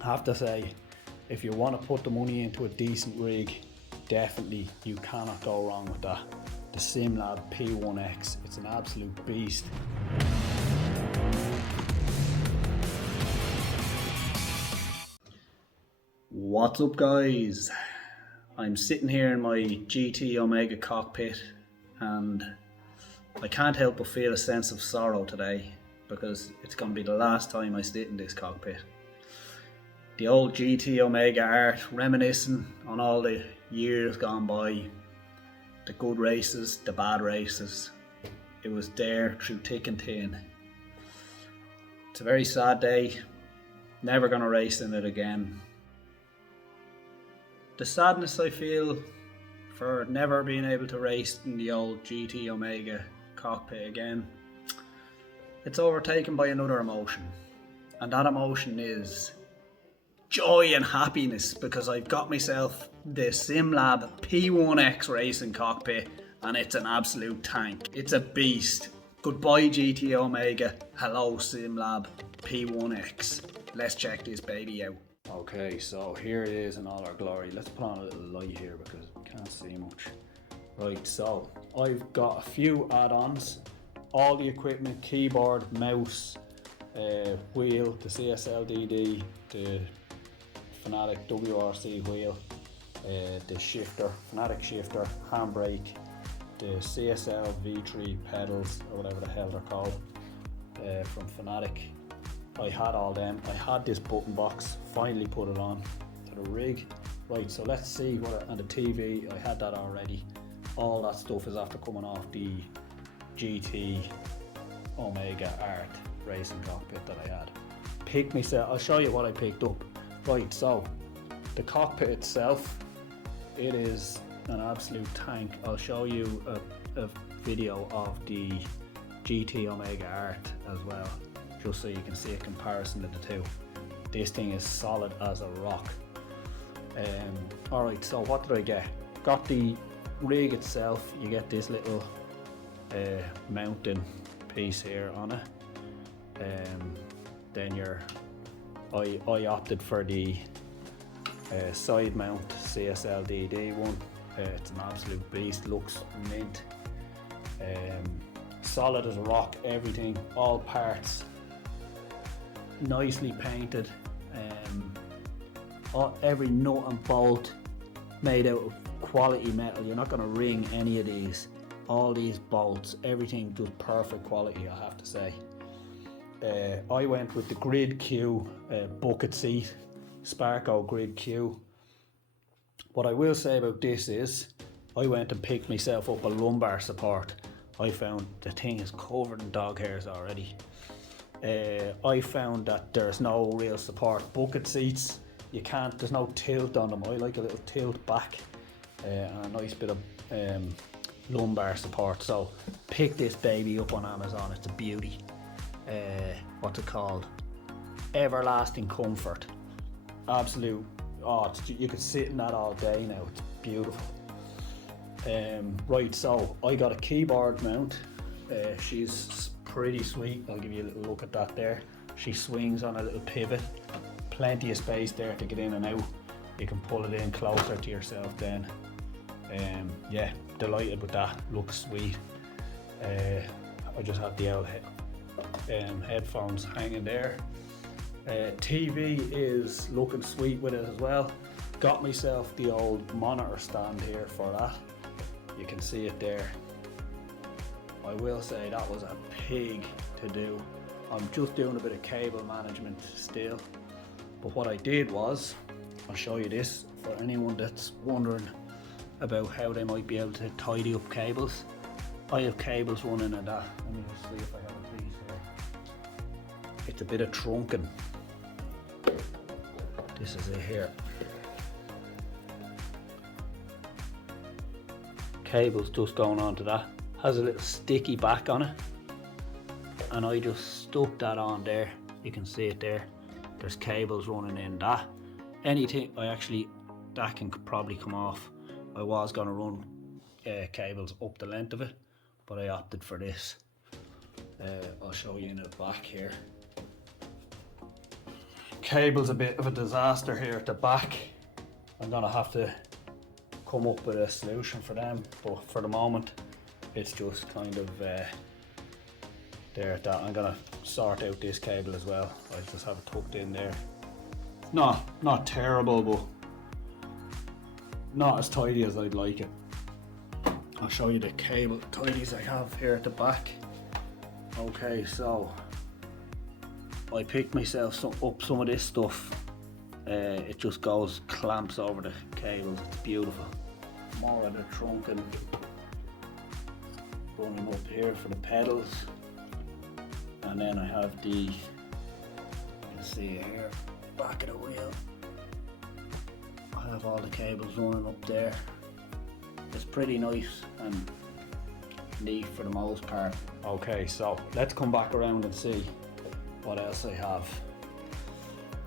I have to say, if you want to put the money into a decent rig, definitely you cannot go wrong with that. The SimLab P1-X, it's an absolute beast. What's up guys? I'm sitting here in my GT Omega cockpit and I can't help but feel a sense of sorrow today because it's going to be the last time I sit in this cockpit. The old GT Omega art, reminiscing on all the years gone by, the good races, the bad races. It was there through thick and thin. It's a very sad day, never going to race in it again. The sadness I feel for never being able to race in the old GT Omega cockpit again, it's overtaken by another emotion, and that emotion is joy and happiness because I've got myself the SimLab P1-X racing cockpit and it's an absolute tank. It's a beast. Goodbye GT Omega, hello SimLab P1-X. Let's check this baby out. Okay, so here it is in all our glory. Let's put on a little light here because we can't see much. Right, so I've got a few add-ons. All the equipment, keyboard, mouse, wheel, the CSLDD, the Fanatec WRC wheel, the shifter, Fanatec shifter, handbrake, the CSL V3 pedals, or whatever the hell they're called, from Fanatec. I had all them. I had this button box, finally put it on to the rig. Right, so let's see what, and the TV, I had that already. All that stuff is after coming off the GT Omega Art racing cockpit that I had. Picked myself, I'll show you what I picked up. Right, so the cockpit itself, it is an absolute tank. I'll show you a video of the GT Omega Art as well, just so you can see a comparison of the two. This thing is solid as a rock. Alright, so what did I get? Got the rig itself. You get this little mounting piece here on it. Then I opted for the side mount CSLDD one. It's an absolute beast, looks mint. Solid as a rock, everything, all parts nicely painted. Every nut and bolt made out of quality metal. You're not going to ring any of these. All these bolts, everything does perfect quality, I have to say. I went with the Grid Q bucket seat, Sparco Grid Q. What I will say about this is, I went and picked myself up a lumbar support. I found the thing is covered in dog hairs already. I found that there's no real support. Bucket seats, you can't, there's no tilt on them. I like a little tilt back and a nice bit of lumbar support. So pick this baby up on Amazon, it's a beauty. What's it called? Everlasting comfort. Absolute, you could sit in that all day now, it's beautiful. Right, so I got a keyboard mount. She's pretty sweet. I'll give you a little look at that there. She swings on a little pivot. Plenty of space there to get in and out. You can pull it in closer to yourself then. Yeah, delighted with that. Looks sweet. I just have the headphones hanging there. TV is looking sweet with it as well. Got myself the old monitor stand here for that. You can see it there. I will say that was a pig to do. I'm just doing a bit of cable management still. But what I did was, I'll show you this for anyone that's wondering about how they might be able to tidy up cables. I have cables running in that. Let me just see if I have a piece here. It's a bit of trunking. This is it here. Cables just going onto that. Has a little sticky back on it. And I just stuck that on there. You can see it there. There's cables running in that. Anything, that can probably come off. I was gonna run cables up the length of it, but I opted for this. I'll show you in the back here. cable's a bit of a disaster here at the back. I'm gonna have to come up with a solution for them, but for the moment it's just kind of there at that. I'm gonna sort out this cable as well. I just have it tucked in there. Not terrible, but not as tidy as I'd like it. I'll show you the cable tidies I have here at the back. Okay, so I picked myself up some of this stuff. It just goes, clamps over the cables. It's beautiful. More of the trunk and running up here for the pedals. And then I have the, you can see here, back of the wheel. I have all the cables running up there. It's pretty nice and neat for the most part. Okay, so let's come back around and see what else I have.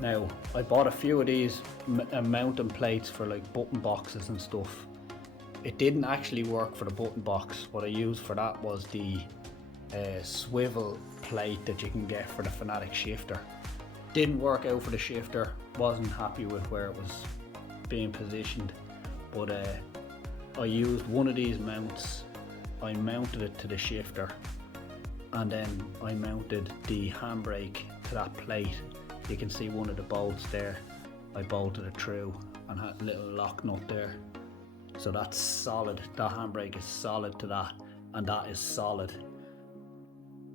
Now, I bought a few of these mounting plates for like button boxes and stuff. It didn't actually work for the button box. What I used for that was the swivel plate that you can get for the Fanatec shifter. Didn't work out for the shifter, wasn't happy with where it was being positioned, but I used one of these mounts. I mounted it to the shifter, and then I mounted the handbrake to that plate. You can see one of the bolts there. I bolted it through and had a little lock nut there. So that's solid. That handbrake is solid to that, and that is solid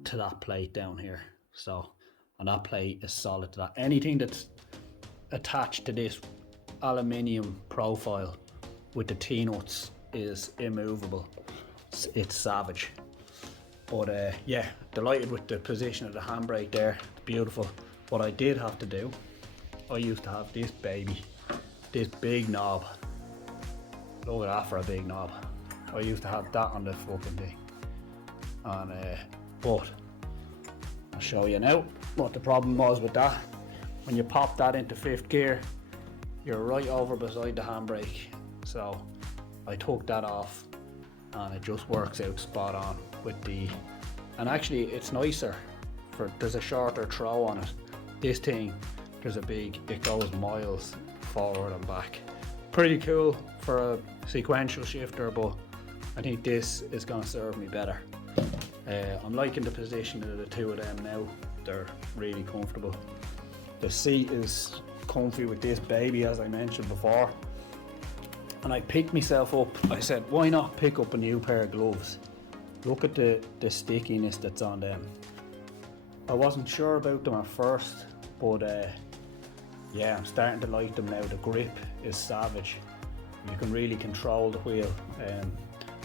to that plate down here. So, and that plate is solid to that. Anything that's attached to this aluminium profile with the T-nuts is immovable. It's savage. But yeah, delighted with the position of the handbrake there. It's beautiful. What I did have to do, I used to have this baby, this big knob. Look at that for a big knob. I used to have that on the fucking thing. And but I'll show you now what the problem was with that. When you pop that into fifth gear, you're right over beside the handbrake. So I took that off, and it just works out spot on with the, and actually it's nicer for, there's a shorter throw on it. This thing, there's a big, it goes miles forward and back. Pretty cool for a sequential shifter, but I think this is going to serve me better. I'm liking the position of the two of them now. They're really comfortable. The seat is comfy with this baby, as I mentioned before. And I picked myself up, I said, why not pick up a new pair of gloves? Look at the stickiness that's on them. I wasn't sure about them at first, but yeah, I'm starting to like them now. The grip is savage. You can really control the wheel.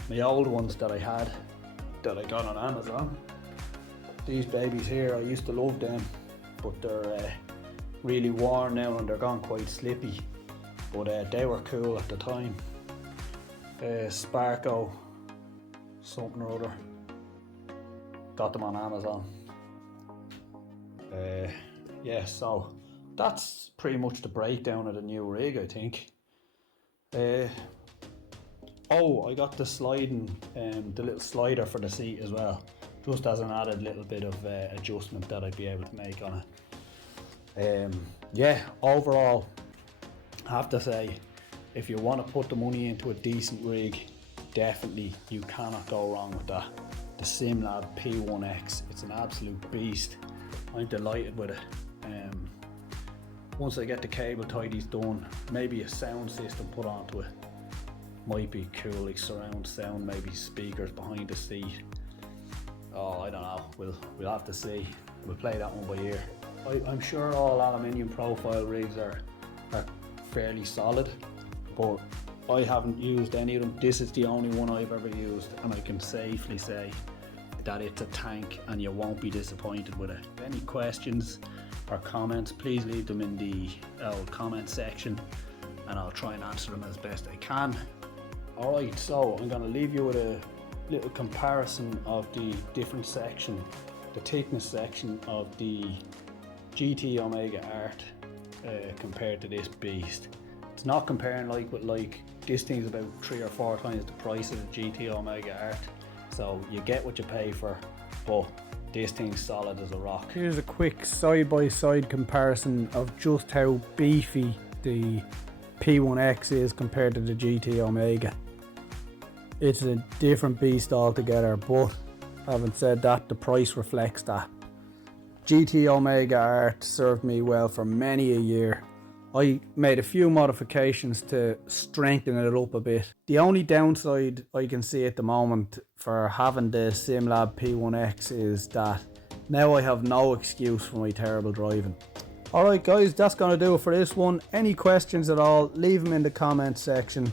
My old ones that I had, that I got on Amazon, these babies here, I used to love them, but they're really worn now and they're gone quite slippy. But they were cool at the time. Sparko something or other. Got them on Amazon. Yeah, so that's pretty much the breakdown of the new rig, I think. Oh, I got the sliding, the little slider for the seat as well, just as an added little bit of adjustment that I'd be able to make on it. Yeah, overall, I have to say, if you want to put the money into a decent rig, definitely you cannot go wrong with that. The SimLab P1-X, it's an absolute beast. I'm delighted with it. Once I get the cable tidies done, maybe a sound system put onto it might be cool, like surround sound, maybe speakers behind the seat. Oh, I don't know, we'll have to see. We'll play that one by ear. I'm sure all aluminium profile rigs are fairly solid, but I haven't used any of them. This is the only one I've ever used, and I can safely say that it's a tank and you won't be disappointed with it. If any questions or comments, please leave them in the comment section and I'll try and answer them as best I can. Alright, so I'm going to leave you with a little comparison of the different section, the thickness section of the GT Omega Art compared to this beast. It's not comparing like with like. This thing's about 3 or 4 times the price of the GT Omega Art, so you get what you pay for, but this thing's solid as a rock. Here's a quick side-by-side comparison of just how beefy the P1-X is compared to the GT Omega. It's a different beast altogether, but having said that, the price reflects that. GT Omega Art served me well for many a year. I made a few modifications to strengthen it up a bit. The only downside I can see at the moment for having the SimLab P1-X is that now I have no excuse for my terrible driving. Alright guys, that's going to do it for this one. Any questions at all, leave them in the comments section.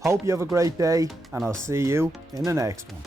Hope you have a great day, and I'll see you in the next one.